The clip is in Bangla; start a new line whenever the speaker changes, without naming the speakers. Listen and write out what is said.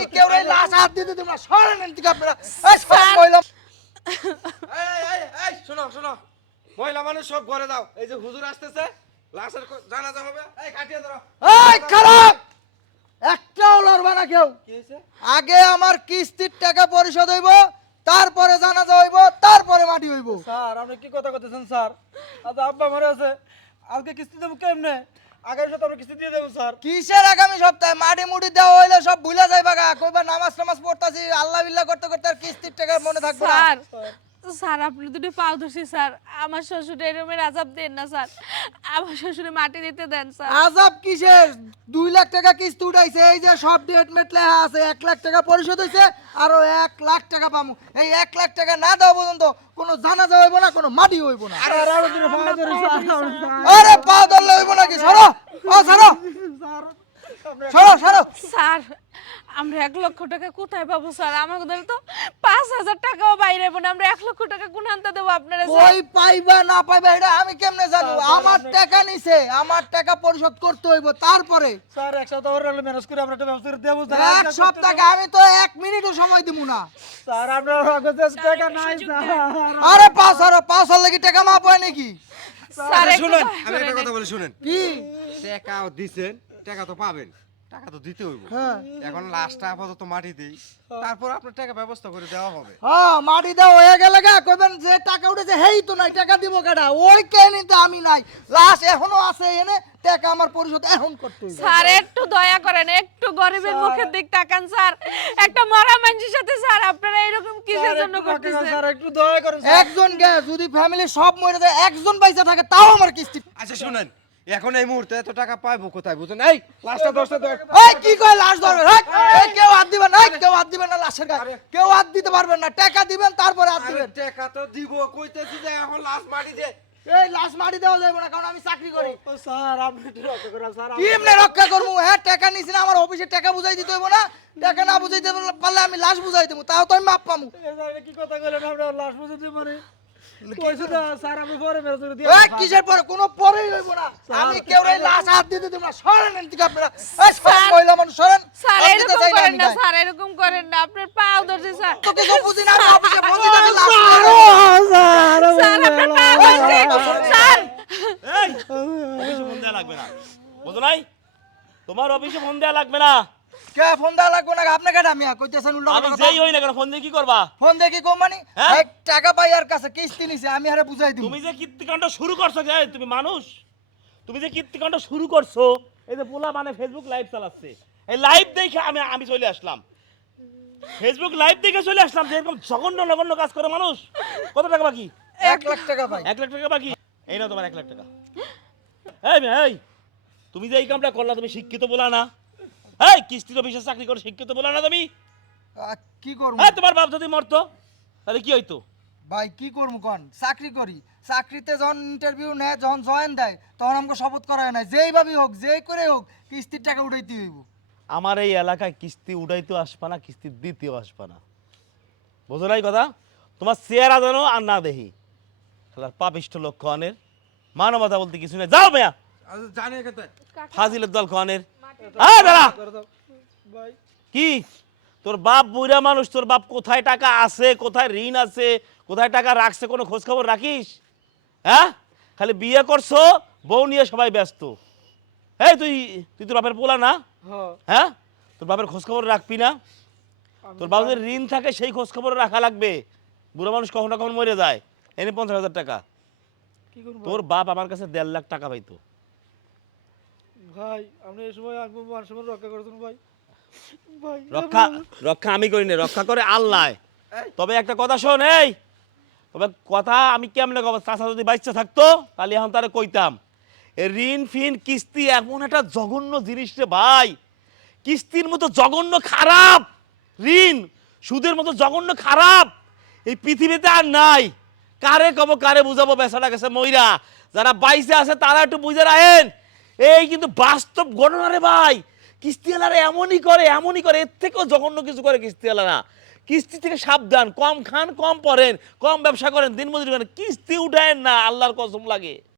আমি কেউ লাশ হাত দিতে দেব না সরেন এখান আপনারা। এই সরেন কইলাম
এই এই এই শোনো শোনো। মহিলা মানুষ সব ঘরে দাও। এই যে হুজুর আসতেছে লাশের জানাজা হবে। এই কাটিয়ে ধরো।
এই খারাপ! একটাও লড়বা না কেউ। আগে আমার কিস্তির টাকা পরিশোধ হইব তারপরে জানাজা হইব তারপরে মাটি হইব।
স্যার আপনি কি কথা করতেছেন স্যার? আচ্ছা আব্বা মারা আছে। আজকে কিস্তি দেবো কেমনে? আগামী সপ্তাহে আমরা কিস্তি দিয়ে দেবো স্যার।
কিসের আগামী সপ্তাহে? মাটি মুটি দেওয়া হইলে সব ভুলে যাইবা গা। কইবা নামাজ টামাজ পড়তাছি আল্লাহ বিল্লাহ করতে করতে আর কিস্তির টাকা মনে থাকবে না।
স্যার স্যার আপনি দুটো পাও ধরছি স্যার। আমার শ্বশুর এরমের আজাব দেন না স্যার। আমার শ্বশুরে মাটি দিতে দেন স্যার।
আজাব কিসের? দুই লাখ টাকা কিস্তি উঠাইছে এই যে সব ডেট মেট লেখা আছে এক লাখ টাকা পরিশোধ হয়েছে আরও এক লাখ টাকা পামু। এই এক লাখ টাকা না দেওয়া পর্যন্ত কোনো জানাজা হইব না কোনো মাটি হইব না।
আরও দিনে পাওয়া ধরে স্যার।
আরে পা ধরলে হইব নাকি সরো ও সরো
স্যার
সরো সরো
স্যার আমরা এক লক্ষ টাকা কোথায় পাবো স্যার? আমাদের তো পাঁচ হাজার টাকাও বাইরে পাবো আমরা এক লক্ষ টাকা কোন আনতে দেবো আপনারা
কই পাইবা না পাইবা এটা আমি কেমনে জানব? আমার টাকা নিছে আমার টাকা পরিশোধ করতে হইব তারপরে?
স্যার এক সপ্তাহ ম্যানেজ করে আমরা একটা ব্যবস্থা করে দেবো স্যার।
এক সপ্তাহ আমি তো এক মিনিটও সময় দিব না।
স্যার আপনার কাছে টাকা নাই স্যার।
আরে পাঁচ হাজার পাঁচ হাজার লাগি টাকা মাপ হয় নাকি?
স্যার
আচ্ছা, শুনেন আমি একটা কথা বলি শুনেন।
কি?
টাকাও দিছেন টাকা তো পাবেন। টাকা তো দিতে হইব।
হ্যাঁ।
এখন লাশটা আপাতত মাটি দেই তারপর আপনার টাকা ব্যবস্থা করে দেওয়া হবে।
হ্যাঁ মাটি দাও হয়ে গেলে গা কইবেন যে টাকা উঠেছে হেই তো নাই টাকা দিব কেডা? ওই কেনি তো আমি নাই। লাশ এখনও আছে এনে টাকা আমার পরিশোধ এখন করতে হইব।
স্যার একটু দয়া করেন একটু গরিবের মুখের দিক তাকান স্যার। একটা মরা মানুষের সাথে স্যার আপনারা এরকম কিসের জন্য করতেছেন
স্যার একটু দয়া করেন
একজন গে যদি ফ্যামিলি সব মরে যায় একজন পয়সা থাকে তাও আমার কিস্তি
আচ্ছা শুনেন এখন এই মুহূর্তে এত টাকা পাইবো কোথায় বুঝেন এই লাশটা দশটা দশ
এই কি কয় লাশ ধরবে এই, কেউ হাত দিবেন না কেউ হাত দিবেন না লাশের গায়ে। কেউ হাত দিতে পারবেন না টাকা দিবেন তারপরে হাত দিবেন।
টাকা তো দিব কইতেছি যে এখন লাশ মাটি দে।
এই লাশ মাটি দেওয়া যাবে না কারণ আমি চাকরি করি।
ও স্যার আপনি রক্ষা করেন স্যার
রক্ষা করব? হ্যাঁ টাকা নিছি না আমার অফিসে টাকা বুঝাই দিতে হইব না। টাকা না বুঝাই দিতে পারলে আমি লাশ বুঝাই দেবো তাও তো আমি মাপ পামু।
স্যার কি কথা কইলেন? আপনি লাস্ট পর্যন্ত মানে
কিসের পরে? কোনো পরেই হইব না। আমি কেউ এই লাশ হাত দিতে দেব না। সরেন এখান আপনারা। এই মানুষ সরেন।
স্যার এরকম করেন
আমি
না
গায়ে।
স্যার এরকম করেন না। আপনার পাও ধরছে স্যার।
তো কিছু বুঝি না আমি অফিসে ফোন লাশ
স্যার
স্যার আপনার পাও ধরছে স্যার
এই অফিসে ফোন দেওয়া লাগবে না। বুঝো নাই তোমার অফিসে ফোন দেওয়া লাগবে না।
কে ফোন দেওয়া লাগবে না আপনাকে আমি কইতেছেন উল্টো
আমি যেই হই না কেন ফোন দিয়ে কি করবা?
ফোন দেখি কোম্পানি
হ্যাঁ?
এক টাকা পাই আর কাছে কিস্তি নিছে আমি আরে বুঝাই দিব
তুমি যে কীর্তিকাণ্ড শুরু করছ যে তুমি মানুষ? তুমি যে কীর্তিকাণ্ড শুরু করছ এই যে পোলা মানে ফেসবুক লাইভ চালাচ্ছে। এই লাইভ দেখে আমি আমি চলে আসলাম। ফেসবুক লাইভ দেখে চলে আসলাম যে এরকম জঘন্য নগণ্য কাজ করে মানুষ। কত টাকা বাকি?
এক লাখ টাকা পাই
এক লাখ টাকা বাকি? এই না তোমার এক লাখ টাকা। এই এই। তুমি যে এই কামটা করলা তুমি শিক্ষিত বলা না। এই কিস্তির অফিসে চাকরি করে শিক্ষিত বলা না তুমি।
কি করব?
হ্যাঁ তোমার বাপ যদি মরতো তাহলে কি হইতো?
ভাই কি করব কন? চাকরি করি। চাকরিতে যখন ইন্টারভিউ নেয় যখন জয়েন দেয় তখন আমাকে শপথ করা হয় না যেইভাবেই হোক যেই করে হোক কিস্তির টাকা উঠাইতে হইব।
আমার এই এলাকায় কিস্তি উঠাইতেও আসবা না কিস্তি দিতেও আসবা না। বোঝো নাই কথা? তোমার চেয়ারা জানো আর না দেখি। খেলার পাপিষ্ট লোক খানের মানবতা বলতে কিছু নেই। যাও মেয়া।
আচ্ছা, জানি
ফাজিলের দল খানের হ্যাঁ দাঁড়া কি? তোর বাপ বুড়া মানুষ তোর বাপ কোথায় টাকা আছে কোথায় ঋণ আছে কোথায় টাকা রাখছে কোনো খোঁজ খবর রাখিস? হ্যাঁ? খালি বিয়ে করছ বউ নিয়ে সবাই ব্যস্ত। এই তুই তুই তোর বাপের পোলা না?
হ্যাঁ।
হ্যাঁ? তোর বাপের খোঁজ খবর রাখবি না? তোর বাপের ঋণ থাকে সেই খোঁজ খবর রাখা লাগবে। বুড়ো মানুষ কখনো কখন মরে যায়। এনে পঞ্চাশ হাজার টাকা। তোর বাপ আমার কাছে দেড় লাখ টাকা পাইতো।
ভাই আপনি এই সময় আসব মান সম্মান রক্ষা করেছেন ভাই। ভাই
রক্ষা রক্ষা আমি করি না রক্ষা করে আল্লাহ। তবে একটা কথা শোন এই। তবে কথা আমি কেমনে কব চাষা যদি বাচ্চা থাকতো তাহলে এখন তারে কইতাম ঋণ ফিন কিস্তি এমন একটা জঘন্য জিনিস রে ভাই। কিস্তির মতো জঘন্য খারাপ ঋণ সুদের মতো জঘন্য খারাপ এই পৃথিবীতে আর নাই। কারে কব কারে বুঝাবো বেচাটা গেছে মইরা। যারা বাইসে আছে তারা একটু বুঝে রাখেন। এই কিন্তু বাস্তব ঘটনা রে ভাই। কিস্তিওয়ালারা এমনই করে এমনই করে। এর থেকেও জঘন্য কিছু করে কিস্তিওয়ালারা। কিস্তি থেকে সাবধান, কম খান, কম পড়েন, কম ব্যবসা করেন, দিনমজুরি করেন, কিস্তি উঠায় না, আল্লাহর কসম লাগে।